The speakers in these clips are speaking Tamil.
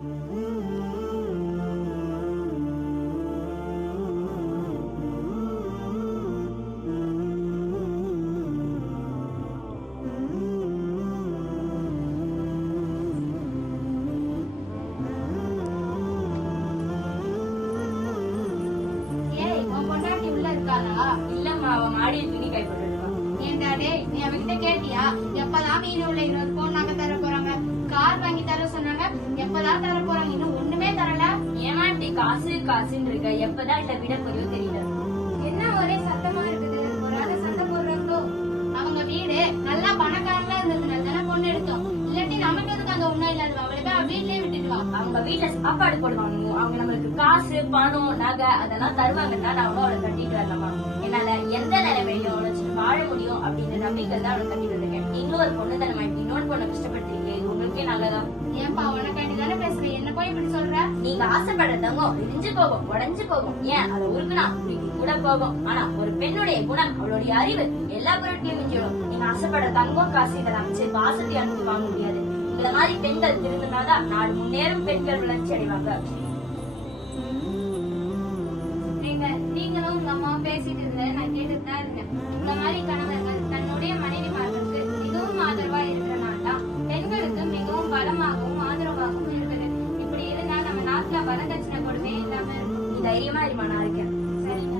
இல்லம்மா, அவ மாடியில் துணி கை போட்டுருக்கா. ஏண்டா டேய், நீ அவகிட்ட கேட்டியா? எப்பதான் மீன் உள்ள 20 பவுன் நகை தர போறாங்க, கார் வாங்கி தர சொன்னாங்க, எப்பதான் தர போறாங்க, இன்னும் ஒண்ணுமே தரல. ஏமாண்டி காசு காசுன்னு இருக்க, எப்பதான் இத விட போறியோ தெரியல. என்ன ஒரே சத்தமா இருக்குது? ஒரு ஆளு சண்டை போடுறாங்களோ? அவங்க வீடு நல்லா பணக்காரங்களா இருந்ததுனால தானே பொண்ணு எடுத்தோம். இல்லாட்டி நமக்கு எதுக்கு அங்க ஒண்ணும் இல்லாத, அவளுக்கு வீட்லயே விட்டுட்டு வா. அவங்க வீட்டுல சாப்பாடு போடுவாங்க, அவங்க நம்மளுக்கு காசு பணம் நகை அதெல்லாம் தருவாங்கன்னா நானும் அவளை கட்டிட்டு வரலாமா? என்னால எந்த நிலைமையிலும் அவளை வாழ முடியும் அப்படின்ற நம்பிக்கை தான் அவளை கட்டிட்டு வந்திருக்கேன். நீங்களும் ஒரு பொண்ணு தானே, இன்னொரு பொண்ணை கஷ்டப்படுத்துறீங்க, உங்களுக்கே நல்லதா? ஏன்பா உனக்காண்டி தானே பேசுறேன், என்ன போய் இப்படி சொல்ற? நீங்க ஆசைப்படுறதவங்க இடிஞ்சு போகும், உடஞ்சு போகும், ஏன் அதை உருக்குனா கூட போகும். ஆனா ஒரு பெண்ணுடைய குணம், அவளுடைய அறிவு எல்லா பொருட்களையும் மிஞ்சிடும். நீங்க ஆசைப்படுற தங்கம் காசு இதெல்லாம் சரி வாசத்தை அனுப்பி வாங்க முடியாது. இந்த மாதிரி பெண்கள் திரும்பினாதான் நாடு முன்னேறும், பெண்கள் வளர்ச்சி அடைவாங்க. நீங்களும் உங்க அம்மா பேசிட்டு இருந்த நான் கேட்டுட்டு தான் இருந்தேன். இந்த மாதிரி கணவர்கள் தன்னுடைய மனைவிமார்களுக்கு மிகவும் ஆதரவா இருக்கிறனால தான் பெண்களுக்கு மிகவும் பலமாகவும் ஆதரவாகவும் இருக்குது. இப்படி இருந்தா நம்ம நாட்டுல வரதட்சணை கொடுமை இல்லாம இருக்கும். நீ தைரியமா இருமா, நான் இருக்கேன். சரிங்க,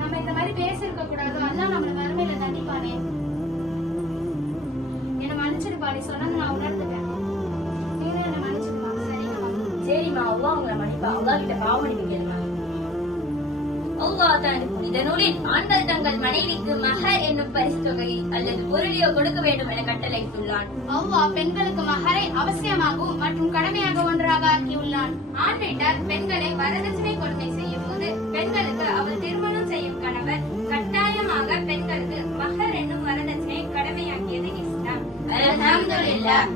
நம்ம இந்த மாதிரி பேசிருக்க கூடாது, அதான் நம்மள வறுமையில தண்டிப்பானே. என்ன மன்னிச்சிருப்பா, நீ சொன்னது நான் உணர்ந்துட்டேன். நீங்க என்ன மன்னிச்சிருப்பா. சரிங்கம்மா. சரிம்மா, அவ்வா உங்களை மன்னிப்பா. அவ்வா கிட்ட பாவ மன்னிப்பு கேளுங்க. அல்லாஹ் தனது புனித நூலில் ஆண்கள் தங்கள் மனைவிக்கு மஹர் என்னும் பரிசு தொகையை அல்லது பொருளியோ கொடுக்க வேண்டும் என கட்டளையிட்டுள்ளான். அல்லாஹ் பெண்களுக்கு மஹரை அவசியமாகவும் மற்றும் கடமையாக ஒன்றாக ஆக்கியுள்ளான். ஆண் வீட்டார் பெண்களை வரதட்சணை கொடுமை செய்யும் போது பெண்களுக்கு அவள் திருமணம் செய்யும் கணவர் கட்டாயமாக பெண்களுக்கு மஹர் என்னும் வரதட்சணை கடமையாக்கியது இஸ்லாம். அல்ஹம்துலில்லாஹ்.